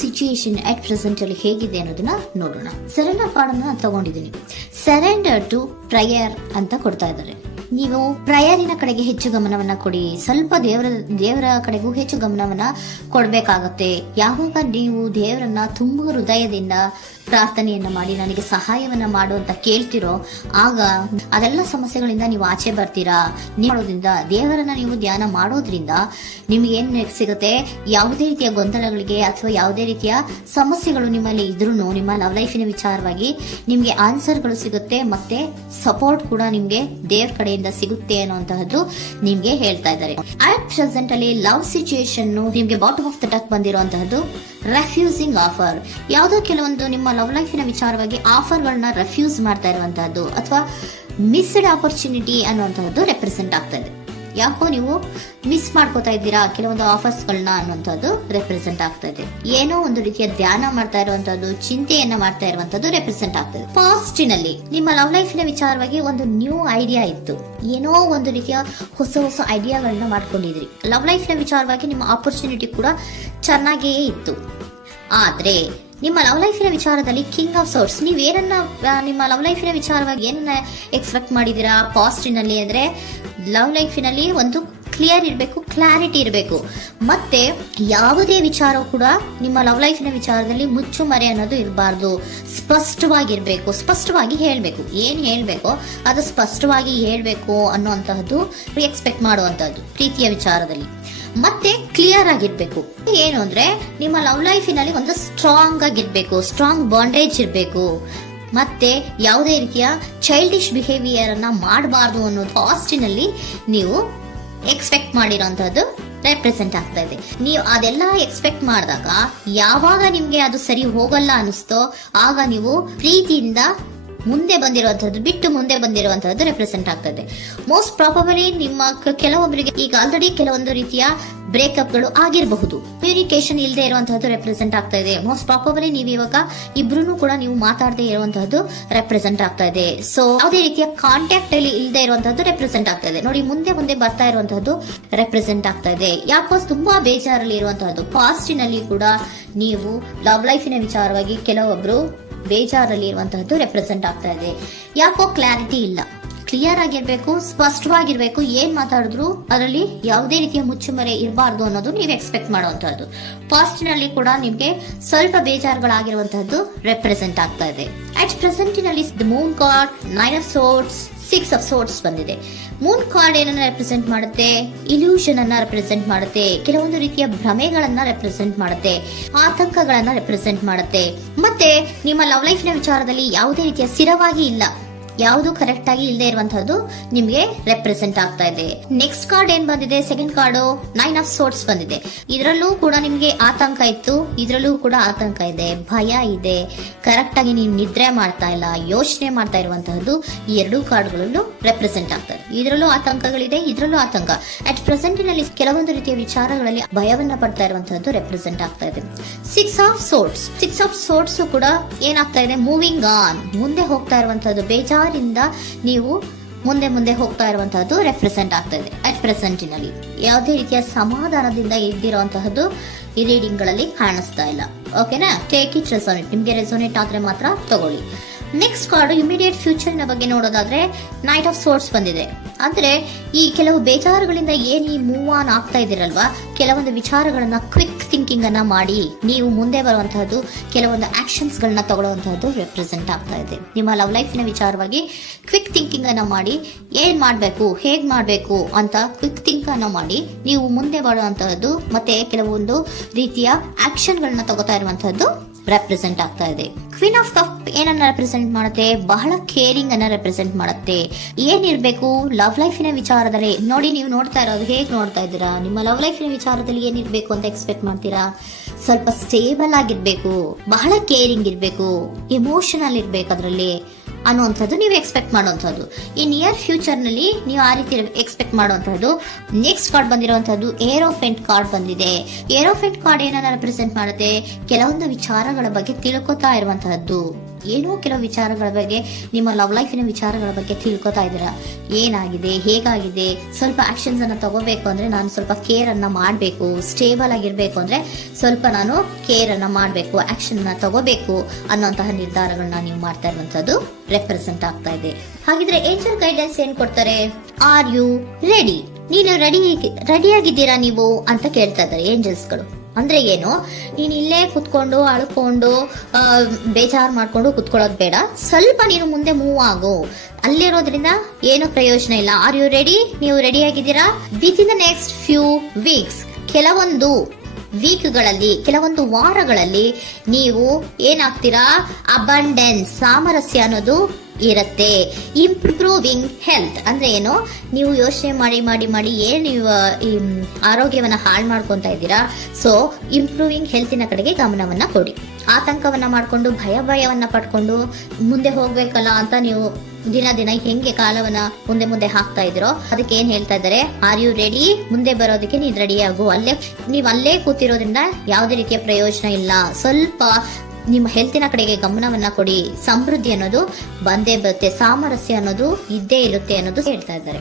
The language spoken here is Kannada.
ಸಿಚುಯೇಷನ್ ಅಟ್ ಪ್ರೆಸೆಂಟ್ ಅಲ್ಲಿ ಹೇಗಿದೆ ಅನ್ನೋದನ್ನ ನೋಡೋಣ. ಸರೆಂಡರ್ ಕಾರ್ಡ್ ಅನ್ನ ತಗೊಂಡಿದ್ದೀನಿ. ಸರೆಂಡರ್ ಟು ಪ್ರಯರ್ ಅಂತ ಕೊಡ್ತಾ ಇದ್ದಾರೆ. ನೀವು ಪ್ರಯರಿನ ಕಡೆಗೆ ಹೆಚ್ಚು ಗಮನವನ್ನ ಕೊಡಿ, ಸ್ವಲ್ಪ ದೇವರ ಕಡೆಗೂ ಹೆಚ್ಚು ಗಮನವನ್ನ ಕೊಡ್ಬೇಕಾಗತ್ತೆ. ಯಾವಾಗ ನೀವು ದೇವರನ್ನ ತುಂಬ ಹೃದಯದಿಂದ ಪ್ರಾರ್ಥನೆಯನ್ನ ಮಾಡಿ ನನಗೆ ಸಹಾಯವನ್ನ ಮಾಡು ಅಂತ ಕೇಳ್ತಿರೋ, ಆಗ ಅದೆಲ್ಲ ಸಮಸ್ಯೆಗಳಿಂದ ನೀವು ಆಚೆ ಬರ್ತೀರಾ. ಮಾಡೋದ್ರಿಂದ, ದೇವರನ್ನ ನೀವು ಧ್ಯಾನ ಮಾಡೋದ್ರಿಂದ ನಿಮ್ಗೆ ಏನ್ ಸಿಗುತ್ತೆ, ಯಾವುದೇ ರೀತಿಯ ಗೊಂದಲಗಳಿಗೆ ಅಥವಾ ಯಾವುದೇ ರೀತಿಯ ಸಮಸ್ಯೆಗಳು ನಿಮ್ಮಲ್ಲಿ ಇದ್ರೂ ನಿಮ್ಮ ಲವ್ ಲೈಫಿನ ವಿಚಾರವಾಗಿ ನಿಮ್ಗೆ ಆನ್ಸರ್ಗಳು ಸಿಗುತ್ತೆ, ಮತ್ತೆ ಸಪೋರ್ಟ್ ಕೂಡ ನಿಮ್ಗೆ ದೇವ್ರ ಕಡೆಯಿಂದ ಸಿಗುತ್ತೆ ಅನ್ನುವಂತಹದ್ದು ನಿಮ್ಗೆ ಹೇಳ್ತಾ ಇದ್ದಾರೆ. ಅಟ್ ಪ್ರೆಸೆಂಟ್ ಅಲ್ಲಿ ಲವ್ ಸಿಚುಯೇಷನ್ ನಿಮ್ಗೆ ಬಾಟಮ್ ಆಫ್ ದ ಟಕ್ ಬಂದಿರುವಂತಹದ್ದು ರೆಫ್ಯೂಸಿಂಗ್ ಆಫರ್. ಯಾವುದೋ ಕೆಲವೊಂದು ನಿಮ್ಮ ಲವ್ ಲೈಫಿನ ವಿಚಾರವಾಗಿ ಆಫರ್ಗಳನ್ನ ರೆಫ್ಯೂಸ್ ಮಾಡ್ತಾ ಇರುವಂತಹದ್ದು ಅಥವಾ ಮಿಸ್ಡ್ ಆಪರ್ಚುನಿಟಿ ಅನ್ನುವಂತಹದ್ದು ರೆಪ್ರೆಸೆಂಟ್ ಆಗ್ತಾ ಇದೆ. ಯಾಕೋ ನೀವು ಮಿಸ್ ಮಾಡ್ಕೋತಾ ಇದ್ದೀರಾ ಕೆಲವೊಂದು ಆಫರ್ಸ್ ಗಳನ್ನ ಅನ್ನುವಂಥದ್ದು ರೆಪ್ರೆಸೆಂಟ್ ಆಗ್ತಾ ಇದೆ. ಏನೋ ಒಂದು ರೀತಿಯ ಧ್ಯಾನ ಮಾಡ್ತಾ ಇರುವಂತದ್ದು, ಚಿಂತೆಯನ್ನ ಮಾಡ್ತಾ ಇರುವಂತದ್ದು ರೆಪ್ರೆಸೆಂಟ್ ಆಗ್ತಾ ಇದೆ. ಪಾಸ್ಟಿನಲ್ಲಿ ನಿಮ್ಮ ಲವ್ ಲೈಫಿನ ವಿಚಾರವಾಗಿ ಒಂದು ನ್ಯೂ ಐಡಿಯಾ ಇತ್ತು, ಏನೋ ಒಂದು ರೀತಿಯ ಹೊಸ ಹೊಸ ಐಡಿಯಾಗಳನ್ನ ಮಾಡ್ಕೊಂಡಿದ್ರಿ. ಲವ್ ಲೈಫಿನ ವಿಚಾರವಾಗಿ ನಿಮ್ಮ ಆಪರ್ಚುನಿಟಿ ಕೂಡ ಚೆನ್ನಾಗಿಯೇ ಇತ್ತು. ಆದ್ರೆ ನಿಮ್ಮ ಲವ್ ಲೈಫಿನ ವಿಚಾರದಲ್ಲಿ ಕಿಂಗ್ ಆಫ್ ಸೋರ್ಸ್, ನೀವೇನನ್ನ ನಿಮ್ಮ ಲವ್ ಲೈಫಿನ ವಿಚಾರವಾಗಿ ಏನನ್ನ ಎಕ್ಸ್ಪೆಕ್ಟ್ ಮಾಡಿದೀರಾ ಪಾಸ್ಟಿನಲ್ಲಿ ಅಂದ್ರೆ, ಲವ್ ಲೈಫಿನಲ್ಲಿ ಒಂದು ಕ್ಲಿಯರ್ ಇರಬೇಕು, ಕ್ಲಾರಿಟಿ ಇರಬೇಕು, ಮತ್ತೆ ಯಾವುದೇ ವಿಚಾರ ಕೂಡ ನಿಮ್ಮ ಲವ್ ಲೈಫಿನ ವಿಚಾರದಲ್ಲಿ ಮುಚ್ಚುಮರೆ ಅನ್ನೋದು ಇರಬಾರ್ದು. ಸ್ಪಷ್ಟವಾಗಿರ್ಬೇಕು, ಸ್ಪಷ್ಟವಾಗಿ ಹೇಳ್ಬೇಕು, ಏನ್ ಹೇಳ್ಬೇಕೋ ಅದು ಸ್ಪಷ್ಟವಾಗಿ ಹೇಳ್ಬೇಕು ಅನ್ನುವಂತಹದ್ದು ಎಕ್ಸ್ಪೆಕ್ಟ್ ಮಾಡುವಂತಹದ್ದು ಪ್ರೀತಿಯ ವಿಚಾರದಲ್ಲಿ. ಮತ್ತೆ ಕ್ಲಿಯರ್ ಆಗಿರ್ಬೇಕು. ಏನು ಅಂದ್ರೆ ನಿಮ್ಮ ಲವ್ ಲೈಫಿನಲ್ಲಿ ಒಂದು ಸ್ಟ್ರಾಂಗ್ ಆಗಿರ್ಬೇಕು, ಸ್ಟ್ರಾಂಗ್ ಬಾಂಡೇಜ್ ಇರಬೇಕು, ಮತ್ತೆ ಯಾವುದೇ ರೀತಿಯ ಚೈಲ್ಡಿಶ್ ಬಿಹೇವಿಯರ್ ಅನ್ನ ಮಾಡಬಾರ್ದು ಅನ್ನೋದು ಪಾಸ್ಟಿನಲ್ಲಿ ನೀವು ಎಕ್ಸ್ಪೆಕ್ಟ್ ಮಾಡಿರೋಂಥದ್ದು ರೆಪ್ರೆಸೆಂಟ್ ಆಗ್ತಾ ಇದೆ. ನೀವು ಅದೆಲ್ಲ ಎಕ್ಸ್ಪೆಕ್ಟ್ ಮಾಡಿದಾಗ ಯಾವಾಗ ನಿಮ್ಗೆ ಅದು ಸರಿ ಹೋಗಲ್ಲ ಅನಿಸ್ತೋ ಆಗ ನೀವು ಪ್ರೀತಿಯಿಂದ ಮುಂದೆ ಬಂದಿರುವಂತಹದ್ದು ಬಿಟ್ಟು ಮುಂದೆ ಬಂದಿರುವಂತಹದ್ದು ರೆಪ್ರೆಸೆಂಟ್ ಆಗ್ತದೆ. ಮೋಸ್ಟ್ ಪ್ರಾಬಬಲಿ ನಿಮ್ಮ ಕೆಲವೊಬ್ಬರಿಗೆ ಈಗ ಆಲ್ರೆಡಿ ಕೆಲವೊಂದು ರೀತಿಯ ಬ್ರೇಕಪ್ ಗಳು ಆಗಿರಬಹುದು, ಕಮ್ಯುನಿಕೇಶನ್ ಇಲ್ಲದೆ ಇರುವಂತಹದ್ದು ರೆಪ್ರೆಸೆಂಟ್ ಆಗ್ತಾ ಇದೆ. ಮೋಸ್ಟ್ ಪ್ರಾಬಬಲಿ ನೀವು ಇವಾಗ ಇಬ್ರು ಕೂಡ ನೀವು ಮಾತಾಡದೆ ಇರುವಂತಹದ್ದು ರೆಪ್ರೆಸೆಂಟ್ ಆಗ್ತಾ ಇದೆ. ಸೊ ಯಾವುದೇ ರೀತಿಯ ಕಾಂಟ್ಯಾಕ್ಟ್ ಅಲ್ಲಿ ಇಲ್ಲದೆ ಇರುವಂತಹದ್ದು ರೆಪ್ರೆಸೆಂಟ್ ಆಗ್ತಾ ಇದೆ. ನೋಡಿ, ಮುಂದೆ ಮುಂದೆ ಬರ್ತಾ ಇರುವಂತಹದ್ದು ರೆಪ್ರೆಸೆಂಟ್ ಆಗ್ತಾ ಇದೆ. ಯಾಕೋ ತುಂಬಾ ಬೇಜಾರಲ್ಲಿ ಇರುವಂತಹದ್ದು. ಪಾಸ್ಟಿನಲ್ಲಿ ಕೂಡ ನೀವು ಲವ್ ಲೈಫಿನ ವಿಚಾರವಾಗಿ ಕೆಲವೊಬ್ರು ಬೇಜಾರಲ್ಲಿ ಇರುವಂತಹದ್ದು ರೆಪ್ರೆಸೆಂಟ್ ಆಗ್ತಾ ಇದೆ. ಯಾಕೋ ಕ್ಲಾರಿಟಿ ಇಲ್ಲ, ಕ್ಲಿಯರ್ ಆಗಿರ್ಬೇಕು, ಸ್ಪಷ್ಟವಾಗಿರ್ಬೇಕು, ಏನ್ ಮಾತಾಡಿದ್ರು ಅದರಲ್ಲಿ ಯಾವುದೇ ರೀತಿಯ ಮುಚ್ಚುಮರೆ ಇರಬಾರ್ದು ಅನ್ನೋದು ನೀವು ಎಕ್ಸ್ಪೆಕ್ಟ್ ಮಾಡುವಂತಹದ್ದು. ಪಾಸ್ಟಿನಲ್ಲಿ ಕೂಡ ನಿಮ್ಗೆ ಸ್ವಲ್ಪ ಬೇಜಾರುಗಳಾಗಿರುವಂತಹದ್ದು ರೆಪ್ರೆಸೆಂಟ್ ಆಗ್ತಾ ಇದೆ. ಅಟ್ ಪ್ರೆಸೆಂಟಿನಲ್ಲಿ the moon card, 9 of swords, 6 of swords ಬಂದಿದೆ. ಮೂನ್ ಕಾರ್ಡ್ ಏನನ್ನ ರೆಪ್ರೆಸೆಂಟ್ ಮಾಡುತ್ತೆ? ಇಲ್ಯೂಷನ್ ಅನ್ನ ರೆಪ್ರೆಸೆಂಟ್ ಮಾಡುತ್ತೆ, ಕೆಲವೊಂದು ರೀತಿಯ ಭ್ರಮೆಗಳನ್ನ ರೆಪ್ರೆಸೆಂಟ್ ಮಾಡುತ್ತೆ, ಆತಂಕಗಳನ್ನ ರೆಪ್ರೆಸೆಂಟ್ ಮಾಡುತ್ತೆ. ಮತ್ತೆ ನಿಮ್ಮ ಲವ್ ಲೈಫ್ ನ ವಿಚಾರದಲ್ಲಿ ಯಾವುದೇ ರೀತಿಯ ಸ್ಥಿರವಾಗಿ ಇಲ್ಲ, ಯಾವುದು ಕರೆಕ್ಟ್ ಆಗಿ ಇಲ್ಲದೆ ಇರುವಂತಹದ್ದು ನಿಮ್ಗೆ ರೆಪ್ರೆಸೆಂಟ್ ಆಗ್ತಾ ಇದೆ. ನೆಕ್ಸ್ಟ್ ಕಾರ್ಡ್ ಏನ್ ಬಂದಿದೆ? ಸೆಕೆಂಡ್ ಕಾರ್ಡ್ 9 ಆಫ್ ಸೋರ್ಡ್ಸ್ ಬಂದಿದೆ. ಇದರಲ್ಲೂ ಕೂಡ ನಿಮ್ಗೆ ಆತಂಕ ಇತ್ತು, ಇದರಲ್ಲೂ ಕೂಡ ಆತಂಕ ಇದೆ, ಭಯ ಇದೆ, ಕರೆಕ್ಟ್ ಆಗಿ ನೀವು ನಿದ್ರೆ ಮಾಡ್ತಾ ಇಲ್ಲ, ಯೋಚನೆ ಮಾಡ್ತಾ ಇರುವಂತಹದ್ದು ಈ ಎರಡೂ ಕಾರ್ಡ್ಗಳಲ್ಲೂ ರೆಪ್ರೆಸೆಂಟ್ ಆಗ್ತದೆ. ಇದರಲ್ಲೂ ಆತಂಕಗಳಿದೆ, ಇದರಲ್ಲೂ ಆತಂಕ. ಅಟ್ ಪ್ರೆಸೆಂಟ್ ನಲ್ಲಿ ಕೆಲವೊಂದು ರೀತಿಯ ವಿಚಾರಗಳಲ್ಲಿ ಭಯವನ್ನ ಪಡ್ತಾ ಇರುವಂತಹದ್ದು ರೆಪ್ರೆಸೆಂಟ್ ಆಗ್ತಾ ಇದೆ. 6 ಆಫ್ ಸೋರ್ಡ್ಸ್ ಕೂಡ ಏನಾಗ್ತಾ ಇದೆ? ಮೂವಿಂಗ್ ಆನ್, ಮುಂದೆ ಹೋಗ್ತಾ ಇರುವಂತಹದ್ದು, ಬೇಜಾರಿಂದ ನೀವು ಮುಂದೆ ಮುಂದೆ ಹೋಗ್ತಾ ಇರುವಂತಹದ್ದು ರೆಪ್ರೆಸೆಂಟ್ ಆಗ್ತಾ ಇದೆ. ಅಟ್ ಪ್ರೆಸೆಂಟಿನಲ್ಲಿ ಯಾವುದೇ ರೀತಿಯ ಸಮಾಧಾನದಿಂದ ಇದ್ದಿರುವಂತಹದ್ದು ಈ ರೀಡಿಂಗ್ ಗಳಲ್ಲಿ ಕಾಣಿಸ್ತಾ ಇಲ್ಲ. ಓಕೆನಾ? ಟೇಕ್ ಇಟ್ ರೆಸೋನೇಟ್, ನಿಮ್ಗೆ ರೆಸೋನೇಟ್ ಆದ್ರೆ ಮಾತ್ರ ತಗೊಳ್ಳಿ. ನೆಕ್ಸ್ಟ್ ಕಾರ್ಡ್ ಇಮಿಡಿಯೇಟ್ ಫ್ಯೂಚರ್ ನ ಬಗ್ಗೆ ನೋಡೋದಾದ್ರೆ ನೈಟ್ ಆಫ್ ಸೋರ್ಡ್ಸ್ ಬಂದಿದೆ. ಅಂದ್ರೆ ಈ ಕೆಲವು ಬೇಜಾರುಗಳಿಂದ ಏನ್ ಈ ಮೂವ್ ಆನ್ ಆಗ್ತಾ ಇದ್ದೀರಲ್ವಾ, ಕೆಲವೊಂದು ವಿಚಾರಗಳನ್ನ ಕ್ವಿಕ್ ಥಿಂಕಿಂಗ್ ಅನ್ನ ಮಾಡಿ ನೀವು ಮುಂದೆ ಬರುವಂತಹದ್ದು, ಕೆಲವೊಂದು ಆಕ್ಷನ್ಸ್ ಗಳನ್ನ ತಗೊಳ್ಳುವಂತಹದ್ದು ರೆಪ್ರೆಸೆಂಟ್ ಆಗ್ತಾ ಇದೆ. ನಿಮ್ಮ ಲವ್ ಲೈಫಿನ ವಿಚಾರವಾಗಿ ಕ್ವಿಕ್ ಥಿಂಕಿಂಗ್ ಅನ್ನ ಮಾಡಿ, ಏನ್ ಮಾಡ್ಬೇಕು, ಹೇಗ್ ಮಾಡ್ಬೇಕು ಅಂತ ಕ್ವಿಕ್ ಥಿಂಕ್ ಅನ್ನ ಮಾಡಿ ನೀವು ಮುಂದೆ ಬರುವಂತಹದ್ದು, ಮತ್ತೆ ಕೆಲವೊಂದು ರೀತಿಯ ಆಕ್ಷನ್ ಗಳನ್ನ ತಗೋತಾ ಇರುವಂತಹದ್ದು ರೆಪ್ರೆಸೆಂಟ್ ಆಗ್ತಾ ಇದೆ. ಕ್ವೀನ್ ಆಫ್ ಕಪ್ ಏನನ್ನ ರೆಪ್ರೆಸೆಂಟ್ ಮಾಡುತ್ತೆ? ಬಹಳ ಕೇರಿಂಗ್ ಅನ್ನ ರೆಪ್ರೆಸೆಂಟ್ ಮಾಡುತ್ತೆ. ಏನಿರ್ಬೇಕು ಲವ್ ಲೈಫಿನ ವಿಚಾರದಲ್ಲಿ? ನೋಡಿ, ನೀವು ನೋಡ್ತಾ ಇರೋದು ಹೇಗ್ ನೋಡ್ತಾ ಇದ್ದೀರಾ? ನಿಮ್ಮ ಲವ್ ಲೈಫಿನ ವಿಚಾರದಲ್ಲಿ ಏನಿರ್ಬೇಕು ಅಂತ ಎಕ್ಸ್ಪೆಕ್ಟ್ ಮಾಡ್ತೀರಾ? ಸ್ವಲ್ಪ ಸ್ಟೇಬಲ್ ಆಗಿರ್ಬೇಕು, ಬಹಳ ಕೇರಿಂಗ್ ಇರ್ಬೇಕು, ಎಮೋಷನಲ್ ಇರ್ಬೇಕು ಅದರಲ್ಲಿ ಅನ್ನುವಂಥದ್ದು ನೀವು ಎಕ್ಸ್ಪೆಕ್ಟ್ ಮಾಡುವಂಥದ್ದು. ಈ ನಿಯರ್ ಫ್ಯೂಚರ್ ನಲ್ಲಿ ನೀವು ಆ ರೀತಿ ಎಕ್ಸ್ಪೆಕ್ಟ್ ಮಾಡುವಂತಹದ್ದು. ನೆಕ್ಸ್ಟ್ ಕಾರ್ಡ್ ಬಂದಿರುವಂತಹದ್ದು ಏರೋಫೆಂಟ್ ಕಾರ್ಡ್ ಬಂದಿದೆ. ಏರೋಫೆಂಟ್ ಕಾರ್ಡ್ ಏನನ್ನ ರೆಪ್ರೆಸೆಂಟ್ ಮಾಡುತ್ತೆ? ಕೆಲವೊಂದು ವಿಚಾರಗಳ ಬಗ್ಗೆ ತಿಳ್ಕೊತಾ ಇರುವಂತಹದ್ದು, ಏನೋ ಕೆಲವು ವಿಚಾರಗಳ ಬಗ್ಗೆ, ನಿಮ್ಮ ಲವ್ ಲೈಫಿನ ವಿಚಾರಗಳ ಬಗ್ಗೆ ತಿಳ್ಕೊತಾ ಇದ್ದೀರಾ. ಏನಾಗಿದೆ, ಹೇಗಾಗಿದೆ, ಸ್ವಲ್ಪ ಆಕ್ಷನ್ಸ್ ಅನ್ನ ತಗೋಬೇಕು ಅಂದ್ರೆ ನಾನು ಸ್ವಲ್ಪ ಕೇರ್ ಅನ್ನ ಮಾಡಬೇಕು, ಸ್ಟೇಬಲ್ ಆಗಿರ್ಬೇಕು ಅಂದ್ರೆ ಸ್ವಲ್ಪ ನಾನು ಕೇರ್ ಅನ್ನ ಮಾಡಬೇಕು, ಆಕ್ಷನ್ ಅನ್ನ ತಗೋಬೇಕು ಅನ್ನೋಂತಹ ನಿರ್ಧಾರಗಳನ್ನ ನೀವು ಮಾಡ್ತಾ ಇರುವಂತದ್ದು ರೆಪ್ರೆಸೆಂಟ್ ಆಗ್ತಾ ಇದೆ. ಹಾಗಿದ್ರೆ ಏಂಜಲ್ ಗೈಡೆನ್ಸ್ ಏನ್ ಕೊಡ್ತಾರೆ? Are you ready? ನೀನು ರೆಡಿಯಾಗಿದ್ದೀರಾ ನೀವು ಅಂತ ಕೇಳ್ತಾ ಇದ್ದಾರೆ ಏಂಜಲ್ಸ್ಗಳು. ಅಂದ್ರೆ ಏನು, ನೀನ್ ಇಲ್ಲೇ ಕುತ್ಕೊಂಡು ಅಳ್ಕೊಂಡು ಬೇಜಾರು ಮಾಡ್ಕೊಂಡು ಕುತ್ಕೊಳ್ಳೋದು ಬೇಡ, ಸ್ವಲ್ಪ ನೀನು ಮುಂದೆ ಮೂವ್ ಆಗು. ಅಲ್ಲಿರೋದ್ರಿಂದ ಏನು ಪ್ರಯೋಜನ ಇಲ್ಲ. Are you ready? ನೀವು ರೆಡಿ ಆಗಿದ್ದೀರಾ? With in the next few weeks, ಕೆಲವೊಂದು ವೀಕ್ಗಳಲ್ಲಿ, ಕೆಲವೊಂದು ವಾರಗಳಲ್ಲಿ ನೀವು ಏನಾಗ್ತೀರಾ? ಅಬಂಡೆನ್ಸ್, ಸಾಮರಸ್ಯ ಅನ್ನೋದು ಇರುತ್ತೆ. ಇಂಪ್ರೂವಿಂಗ್ ಹೆಲ್ತ್ ಅಂದ್ರೆ ಏನು, ನೀವು ಯೋಚನೆ ಮಾಡಿ ಮಾಡಿ ಮಾಡಿ ಏನ್ ನೀವು ಈ ಆರೋಗ್ಯವನ್ನ ಹಾಳು ಮಾಡ್ಕೊಂತ ಇದ್ದೀರಾ. ಸೊ ಇಂಪ್ರೂವಿಂಗ್ ಹೆಲ್ತಿನ ಕಡೆಗೆ ಗಮನವನ್ನ ಕೊಡಿ. ಆತಂಕವನ್ನ ಮಾಡ್ಕೊಂಡು ಭಯವನ್ನ ಪಡ್ಕೊಂಡು ಮುಂದೆ ಹೋಗ್ಬೇಕಲ್ಲ ಅಂತ ನೀವು ದಿನ ದಿನ ಹೆಂಗೆ ಕಾಲವನ್ನ ಮುಂದೆ ಹಾಕ್ತಾ ಇದ್ರೋ, ಅದಕ್ಕೆ ಏನ್ ಹೇಳ್ತಾ ಇದ್ದಾರೆ? Are you ready? ಮುಂದೆ ಬರೋದಕ್ಕೆ ನೀನ್ ರೆಡಿ ಆಗು. ನೀವ್ ಅಲ್ಲೇ ಕೂತಿರೋದ್ರಿಂದ ಯಾವುದೇ ರೀತಿಯ ಪ್ರಯೋಜನ ಇಲ್ಲ. ಸ್ವಲ್ಪ ನಿಮ್ಮ ಹೆಲ್ತಿನ ಕಡೆಗೆ ಗಮನವನ್ನ ಕೊಡಿ. ಸಮೃದ್ಧಿ ಅನ್ನೋದು ಬಂದೇ ಬರುತ್ತೆ, ಸಾಮರಸ್ಯ ಅನ್ನೋದು ಇದ್ದೇ ಇರುತ್ತೆ ಅನ್ನೋದು ಹೇಳ್ತಾ ಇದ್ದಾರೆ.